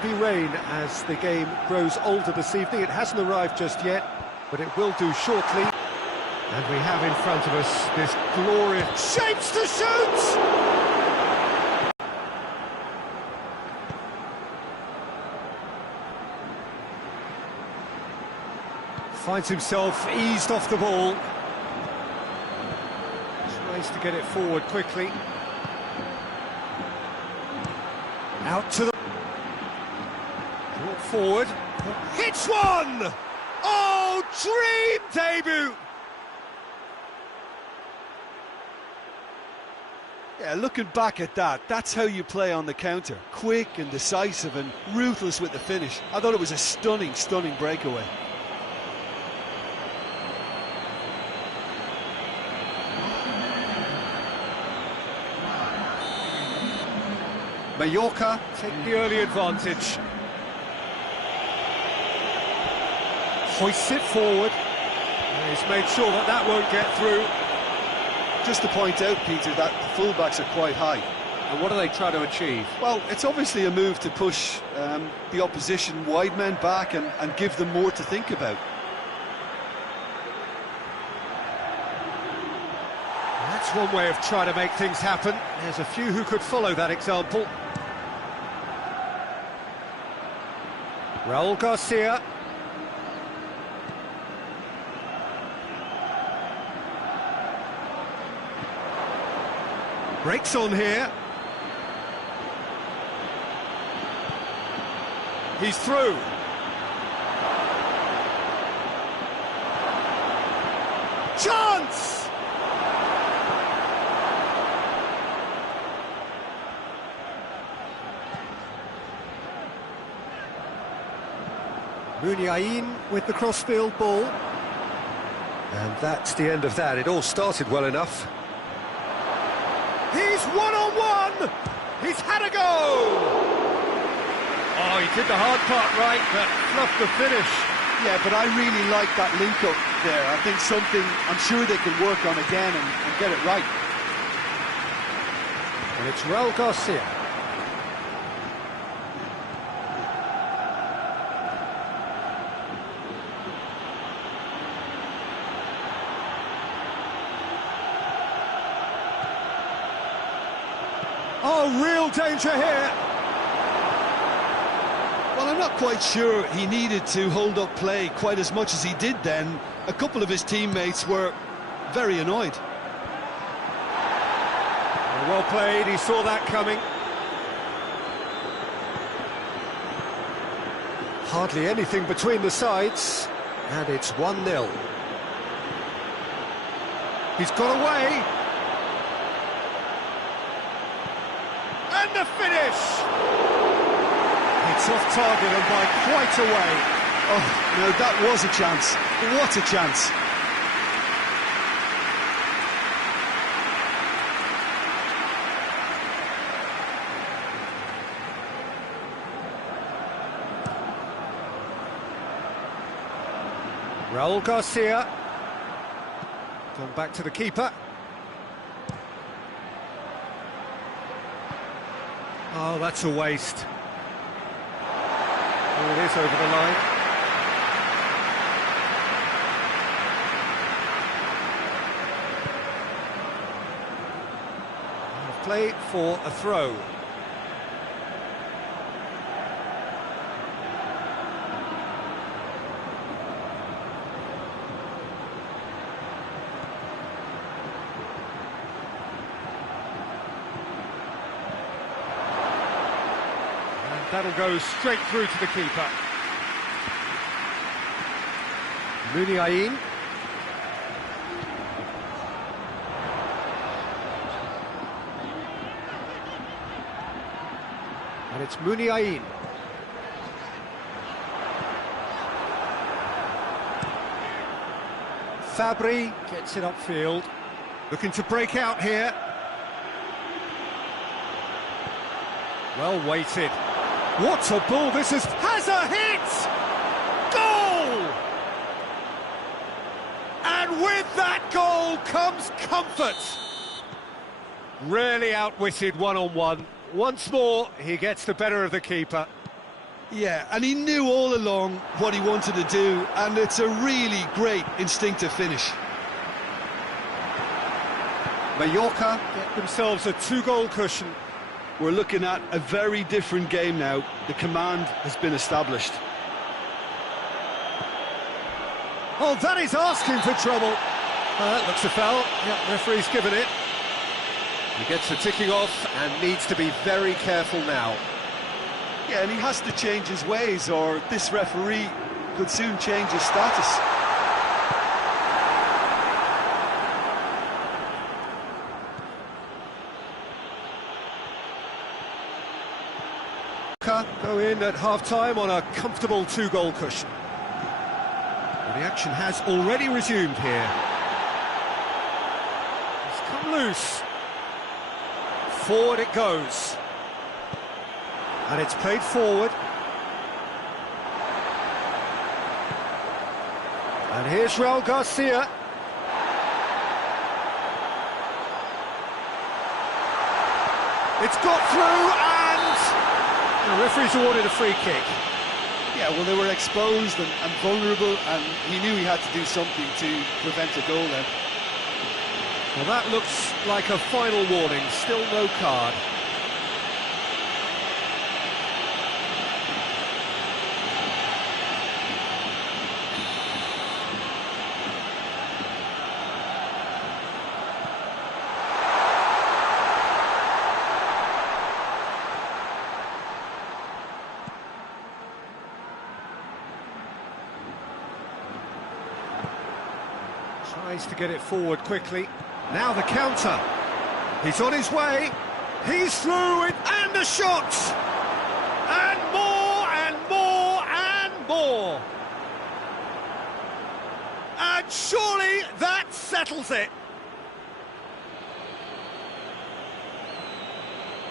heavy rain as the game grows older this evening. It hasn't arrived just yet, but it will do shortly. And we have in front of us this glorious shapes to shoot! Finds himself eased off the ball. Tries to get it forward quickly. Out to the... brought forward. Hits one! Oh, dream debut! Yeah, looking back at that, that's how you play on the counter. Quick and decisive and ruthless with the finish. I thought it was a stunning, stunning breakaway. Mallorca take the early advantage. Hoists it forward. And he's made sure that that won't get through. Just to point out, Peter, that the fullbacks are quite high. And what do they try to achieve? Well, it's obviously a move to push the opposition wide men back and give them more to think about. That's one way of trying to make things happen. There's a few who could follow that example. Raul Garcia. Breaks on here. He's through. Chance! Muniain with the crossfield ball. And that's the end of that. It all started well enough. He's one-on-one! He's had a go! Oh, he did the hard part right, but fluffed the finish. Yeah, but I really like that link-up there. I think something I'm sure they can work on again and get it right. And it's Raul Garcia. Oh, real danger here. Well, I'm not quite sure he needed to hold up play quite as much as he did then. A couple of his teammates were very annoyed. Well played, he saw that coming. Hardly anything between the sides, and it's 1-0. He's got away. And the finish! It's off target and by quite a way. Oh, no, that was a chance. What a chance. Raul Garcia. Gone back to the keeper. Oh, that's a waste. Oh, it is over the line. Play for a throw. That'll go straight through to the keeper. Muniain. And it's Muniain. Fabry gets it upfield. Looking to break out here. Well weighted. What a ball this is! Has a hit! Goal! And with that goal comes comfort. Really outwitted one-on-one. Once more, he gets the better of the keeper. Yeah, and he knew all along what he wanted to do, and it's a really great instinctive finish. Mallorca get themselves a 2-goal cushion. We're looking at a very different game now. The command has been established. Oh, that is asking for trouble. That looks a foul. Yep, referee's given it. He gets the ticking off and needs to be very careful now. Yeah, and he has to change his ways, or this referee could soon change his status. Go in at half-time on a comfortable 2-goal cushion. Well, the action has already resumed here. It's come loose. Forward it goes. And it's played forward. And here's Raul Garcia. It's got through and the referee's awarded a free kick. Yeah, well, they were exposed and vulnerable, and he knew he had to do something to prevent a goal then. Well, that looks like a final warning. Still no card. Tries to get it forward quickly. Now the counter. He's on his way. He's through it, and the shot! And more, and more, and more! And surely that settles it!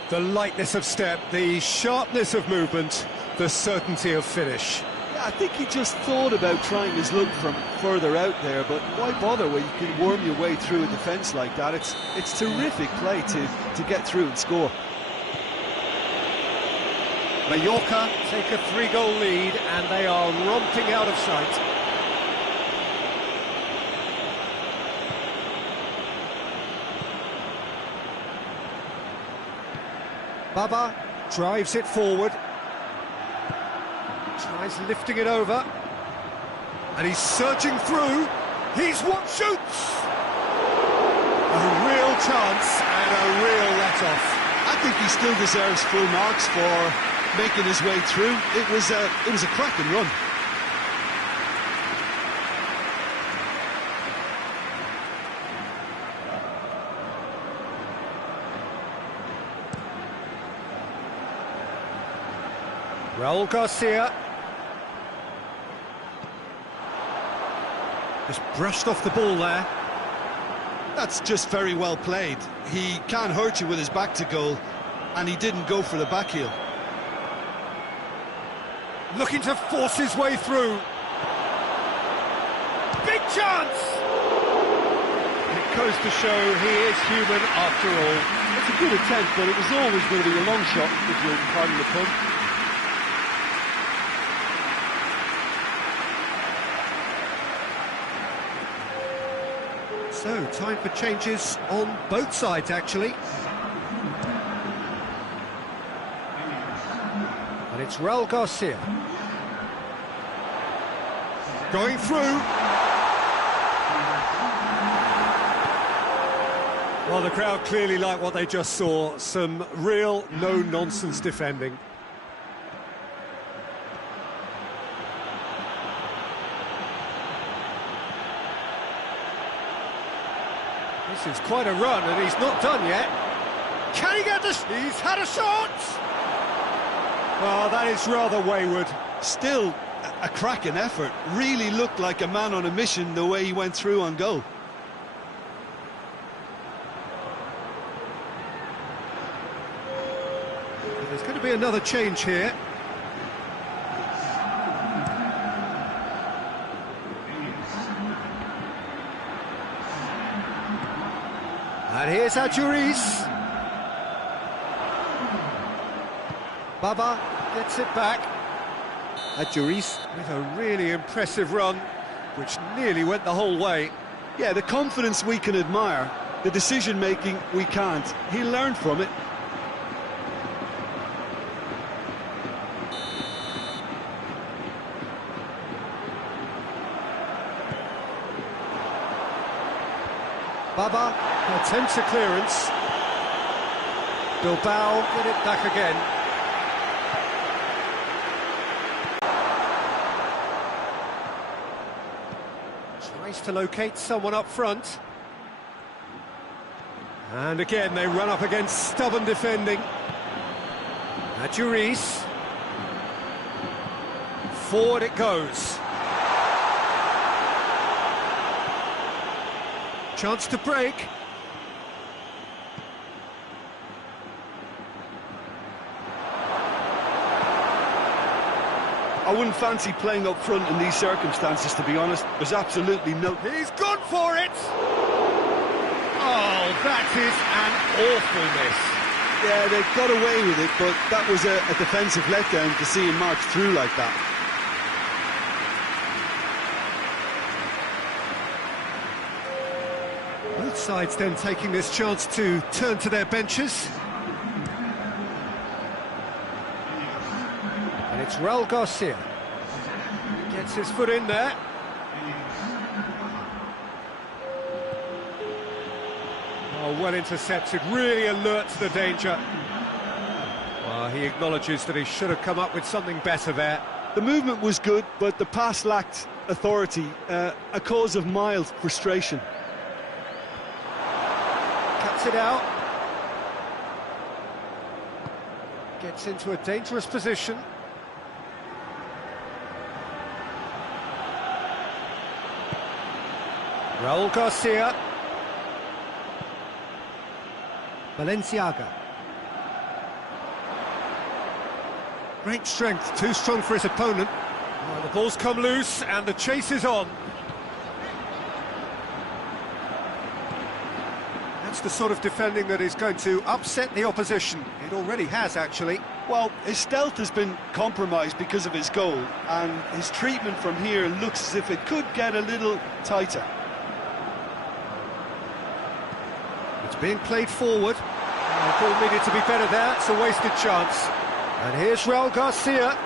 The lightness of step, the sharpness of movement, the certainty of finish. I think he just thought about trying his luck from further out there, but why bother when you can worm your way through a defence like that? It's terrific play to get through and score. Mallorca take a 3-goal lead and they are romping out of sight. Baba drives it forward. Tries lifting it over, and he's surging through. He's what shoots! A real chance and a real let-off. I think he still deserves full marks for making his way through. It was a cracking run. Raul Garcia. Just brushed off the ball there. That's just very well played. He can't hurt you with his back to goal, and he didn't go for the back heel. Looking to force his way through. Big chance! It goes to show he is human after all. It's a good attempt, but it was always going to be a long shot, if you'll pardon the pun. So, time for changes on both sides, actually. And it's Raul Garcia. Going through. Well, the crowd clearly like what they just saw. Some real no-nonsense defending. This is quite a run, and he's not done yet. Can he get this? He's had a shot! Well, that is rather wayward. Still a cracking effort. Really looked like a man on a mission the way he went through on goal. There's going to be another change here. And here's Adjuris. Baba gets it back. Juris with a really impressive run, which nearly went the whole way. Yeah, the confidence we can admire, the decision-making we can't. He learned from it. Baba attempts a clearance. Bilbao get it back again. Tries to locate someone up front. And again they run up against stubborn defending. Juris. Forward it goes. Chance to break. I wouldn't fancy playing up front in these circumstances, to be honest. There's absolutely no... He's gone for it! Oh, that is an awful miss. Yeah, they got away with it, but that was a defensive letdown to see him march through like that. Both sides then taking this chance to turn to their benches. And it's Raul Garcia. Gets his foot in there. Oh, well intercepted, really alert to the danger. Well, he acknowledges that he should have come up with something better there. The movement was good, but the pass lacked authority, a cause of mild frustration. Cuts it out. Gets into a dangerous position. Raul Garcia. Balenciaga. Great strength, too strong for his opponent. Oh, the ball's come loose and the chase is on. That's the sort of defending that is going to upset the opposition. It already has, actually. Well, his stealth has been compromised because of his goal, and his treatment from here looks as if it could get a little tighter. It's being played forward. The ball needed to be better there. It's a wasted chance. And here's Raul Garcia.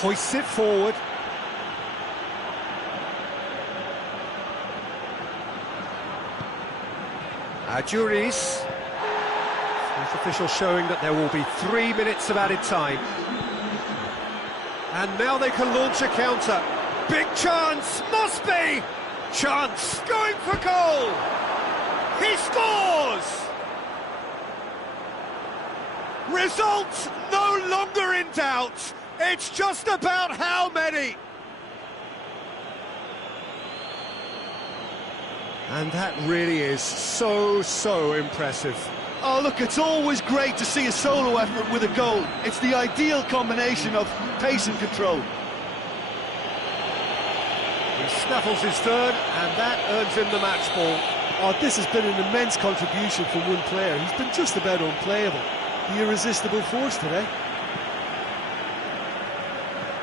Hoists it forward. Juris. Fourth official showing that there will be 3 minutes of added time. And now they can launch a counter. Big chance, must be! Chance, going for goal! He scores! Result no longer in doubt. It's just about how many. And that really is so impressive. Oh, look, it's always great to see a solo effort with a goal. It's the ideal combination of pace and control. He snaffles his third, and that earns him the match ball. Oh, this has been an immense contribution from one player. He's been just about unplayable. The irresistible force today.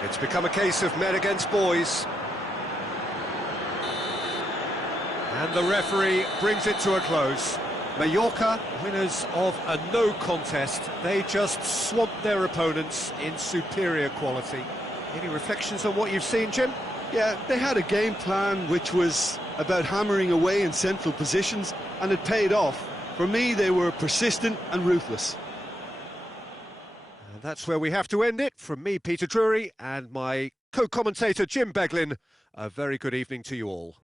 It's become a case of men against boys. And the referee brings it to a close. Mallorca, winners of a no contest. They just swamped their opponents in superior quality. Any reflections on what you've seen, Jim? Yeah, they had a game plan which was about hammering away in central positions, and it paid off. For me, they were persistent and ruthless. And that's where we have to end it. From me, Peter Drury, and my co-commentator, Jim Beglin, a very good evening to you all.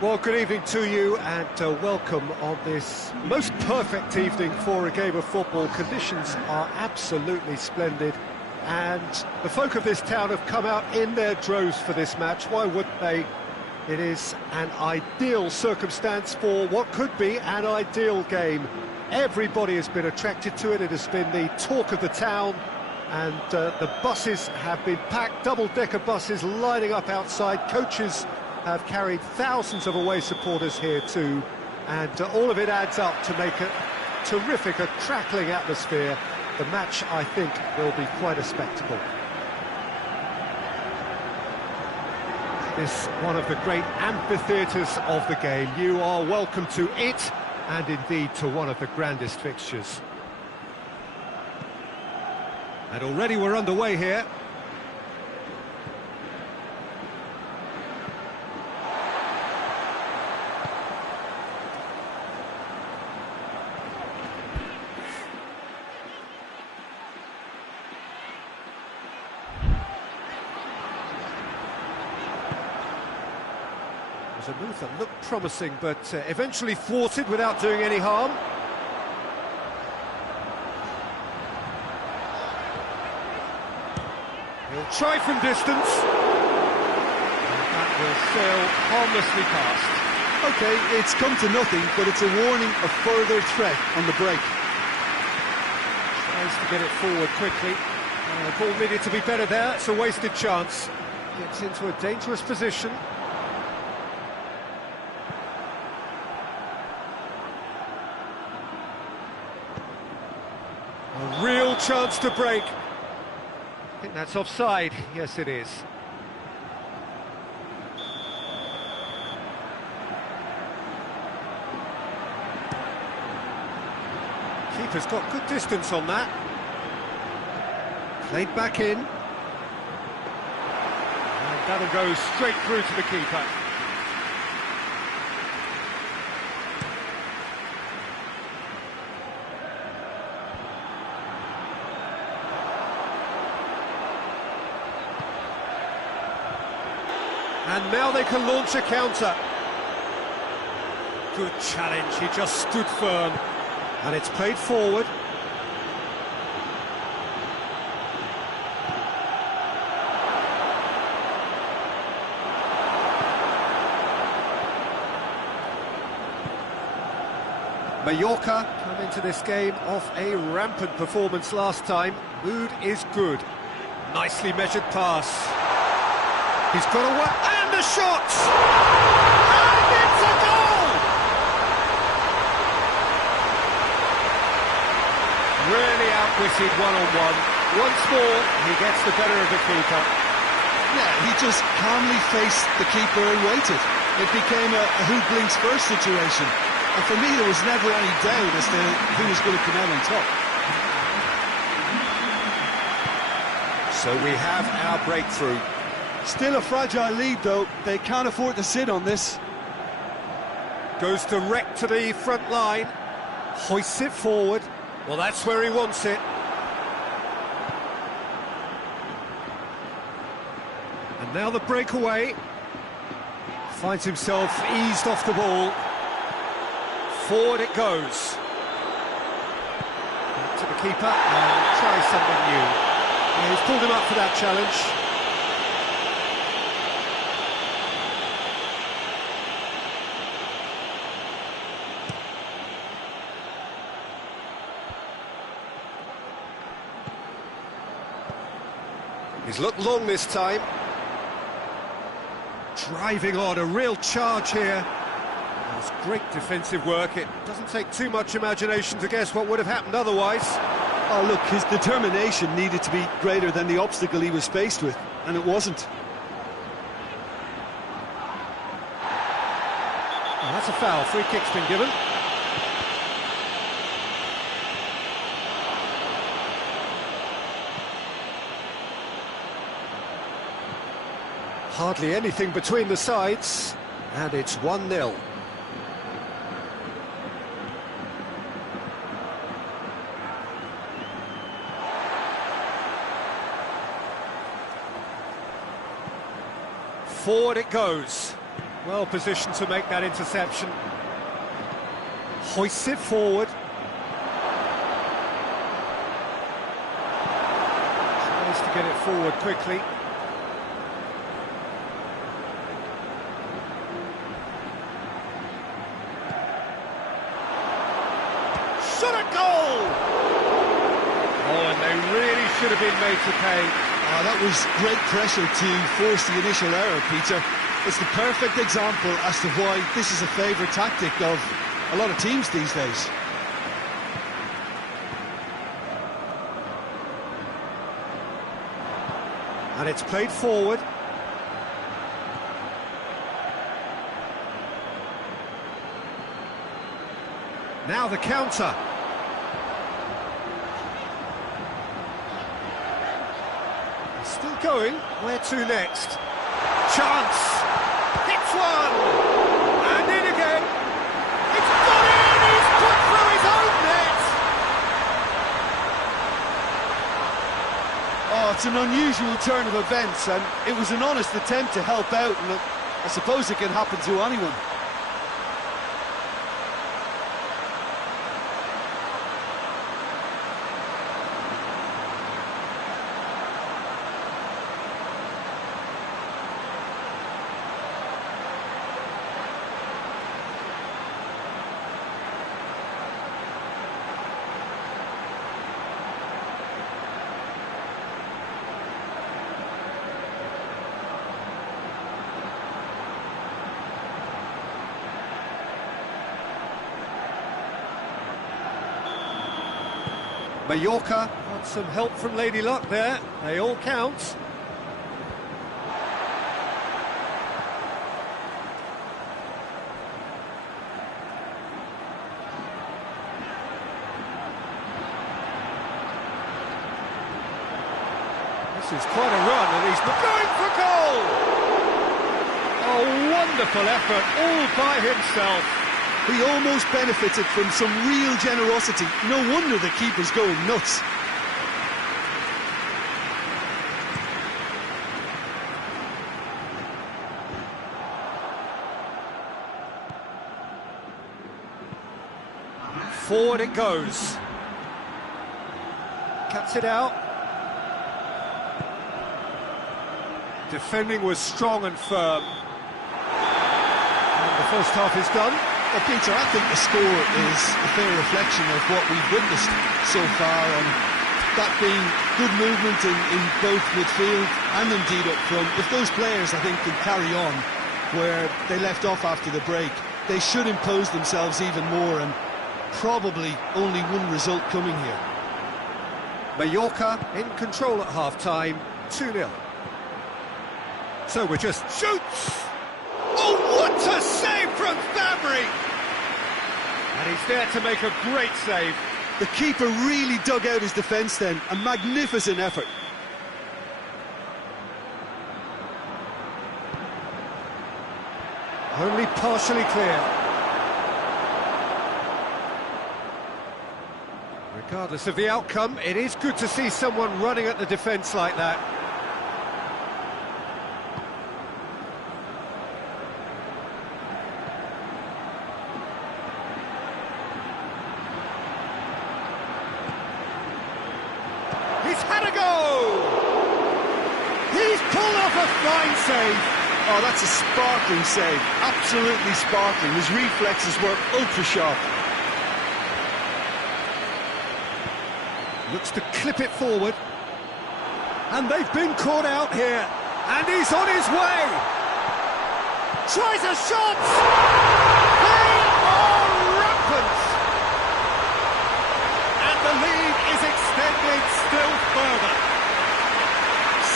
Well, good evening to you and welcome on this most perfect evening for a game of football. Conditions are absolutely splendid and the folk of this town have come out in their droves for this match. Why wouldn't they? It is an ideal circumstance for what could be an ideal game. Everybody has been attracted to it. It has been the talk of the town and the buses have been packed, double-decker buses lining up outside. Coaches have carried thousands of away supporters here too, and all of it adds up to make a terrific, a crackling atmosphere. The match, I think, will be quite a spectacle. This one of the great amphitheatres of the game. You are welcome to it, and indeed to one of the grandest fixtures. And already we're underway here. A move that looked promising, but eventually thwarted without doing any harm. He'll try from distance. And that will sail harmlessly past. OK, it's come to nothing, but it's a warning of further threat on the break. Tries to get it forward quickly. The ball needed to be better there. It's a wasted chance. Gets into a dangerous position. A real chance to break. I think that's offside. Yes, it is. Keeper's got good distance on that. Played back in. And that'll go straight through to the keeper. And now they can launch a counter. Good challenge, he just stood firm. And it's played forward. Mallorca come into this game off a rampant performance last time. Mood is good. Nicely measured pass. He's got away, and the shot! And it's a goal! Really outwitted one-on-one. Once more, he gets the better of the keeper. Yeah, he just calmly faced the keeper and waited. It became a who blinks first situation. And for me, there was never any doubt as to who was going to come out on top. So we have our breakthrough. Still a fragile lead, though. They can't afford to sit on this. Goes direct to the front line. Hoists it forward. Well, that's where he wants it. And now the breakaway. Finds himself eased off the ball. Forward it goes. Back to the keeper and try something new. Yeah, he's pulled him up for that challenge. He's looked long this time. Driving on, a real charge here. It's great defensive work. It doesn't take too much imagination to guess what would have happened otherwise. Oh, look, his determination needed to be greater than the obstacle he was faced with, and it wasn't. Oh, that's a foul. Free kick's been given. Hardly anything between the sides, and it's 1-0. Forward it goes. Well positioned to make that interception. Hoists it forward. Tries to get it forward quickly. Shot at goal! Oh, and they really should have been made to pay. Oh, that was great pressure to force the initial error, Peter. It's the perfect example as to why this is a favourite tactic of a lot of teams these days. And it's played forward. Now the counter. Still going. Where to next? Chance. Hits one. And in again. It's gone in. He's put through his own net. Oh, it's an unusual turn of events, and it was an honest attempt to help out, and I suppose it can happen to anyone. Mallorca got some help from Lady Luck there. They all count. This is quite a run, and he's going for goal! A wonderful effort, all by himself. He almost benefited from some real generosity. No wonder the keeper's going nuts. Forward it goes. Cuts it out. Defending was strong and firm. And the first half is done. Well, Peter, I think the score is a fair reflection of what we've witnessed so far, and that being good movement in both midfield and indeed up front. If those players, I think, can carry on where they left off after the break, they should impose themselves even more, and probably only one result coming here. Mallorca in control at half-time, 2-0. So we're just shoots! Oh, what a save from Fabry! And he's there to make a great save. The keeper really dug out his defence then. A magnificent effort. Only partially clear. Regardless of the outcome, it is good to see someone running at the defence like that. He's had a go! He's pulled off a fine save. Oh, that's a sparkling save. Absolutely sparkling. His reflexes were ultra sharp. Looks to clip it forward. And they've been caught out here. And he's on his way. Tries a shot. They are rampant. And the lead is extended still further.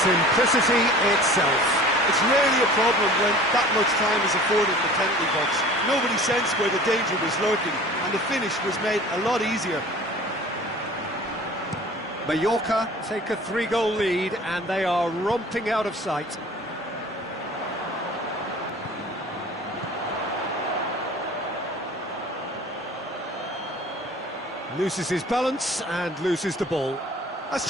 Simplicity itself. It's rarely a problem when that much time is afforded in the penalty box. Nobody sensed where the danger was lurking, and the finish was made a lot easier. Mallorca take a 3-goal lead, and they are romping out of sight. Loses his balance and loses the ball.